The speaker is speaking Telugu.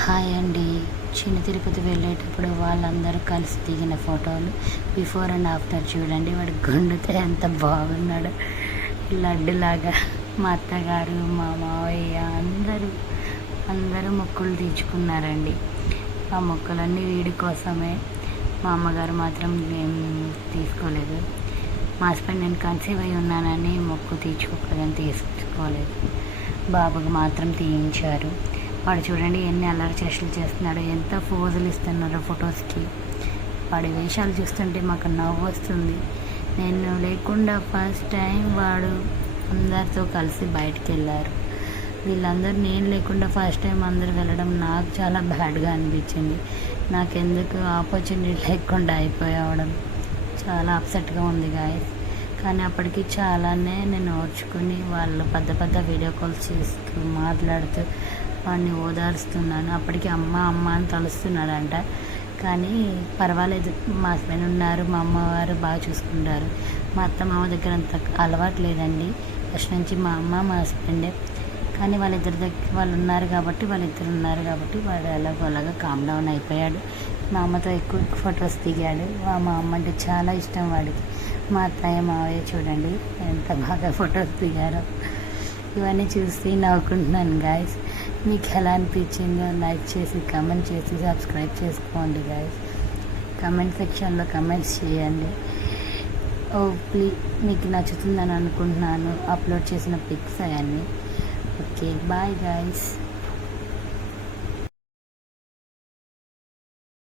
హాయ్ అండి. చిన్న తిరుపతి వెళ్ళేటప్పుడు వాళ్ళందరూ కలిసి దిగిన ఫోటోలు బిఫోర్ అండ్ ఆఫ్టర్ చూడండి. వాడు గుండుతో ఎంత బాగున్నాడు, లడ్డులాగా. మా అత్తగారు, మా మావయ్య అందరూ మొక్కులు తీర్చుకున్నారండి. ఆ మొక్కులన్నీ వీడి కోసమే. మా అమ్మగారు మాత్రం ఏం తీసుకోలేదు. మా హస్బెండ్ నేను కన్సీవ్ అయి ఉన్నానని మొక్కు తీర్చుకోలేదని తీసుకోలేదు. బాబుకు మాత్రం తీయించారు. వాడు చూడండి ఎన్ని అల్లరి చేష్టలు చేస్తున్నాడు, ఎంత పోజులు ఇస్తున్నారో ఫొటోస్కి. వాడి వేషాలు చూస్తుంటే మాకు నవ్వు వస్తుంది. నేను లేకుండా ఫస్ట్ టైం వాడు అందరితో కలిసి బయటికి వెళ్ళారు. వీళ్ళందరూ నేను లేకుండా ఫస్ట్ టైం అందరు వెళ్ళడం నాకు చాలా బ్యాడ్గా అనిపించింది. నాకెందుకు ఆపర్చునిటీ లేకుండా అయిపోవడం చాలా అప్సెట్గా ఉంది గాయస్. కానీ అప్పటికి చాలానే నేను ఓర్చుకుని వాళ్ళు పెద్ద వీడియో కాల్స్ చేస్తూ మాట్లాడుతూ వాడిని ఓదారుస్తున్నాను. అప్పటికి అమ్మ అని తలుస్తున్నాడంట. కానీ పర్వాలేదు, మా హస్బెండ్ ఉన్నారు, మా అమ్మవారు బాగా చూసుకుంటారు. మా అత్త మామ దగ్గర అంత అలవాటు లేదండి ఫస్ట్ నుంచి. మా అమ్మ మా హస్బెండే. కానీ వాళ్ళు ఉన్నారు కాబట్టి వాడు అలాగా కామ్ డౌన్ అయిపోయాడు. మా అమ్మతో ఎక్కువ ఫొటోస్ దిగాడు. మా అమ్మ అంటే చాలా ఇష్టం వాడికి. మా అత్తయ్య మావయ్య చూడండి ఎంత బాగా ఫొటోస్ దిగారో. ఇవన్నీ చూసి నవ్వుకుంటున్నాను గాయస్. మీకు ఎలా అనిపించిందో లైక్ చేసి, కమెంట్ చేసి, సబ్స్క్రైబ్ చేసుకోండి గాయస్. కమెంట్ సెక్షన్లో కమెంట్స్ చేయండి. ప్లీజ్, మీకు నచ్చుతుందని అనుకుంటున్నాను అప్లోడ్ చేసిన పిక్స్ అవన్నీ. Okay, bye guys.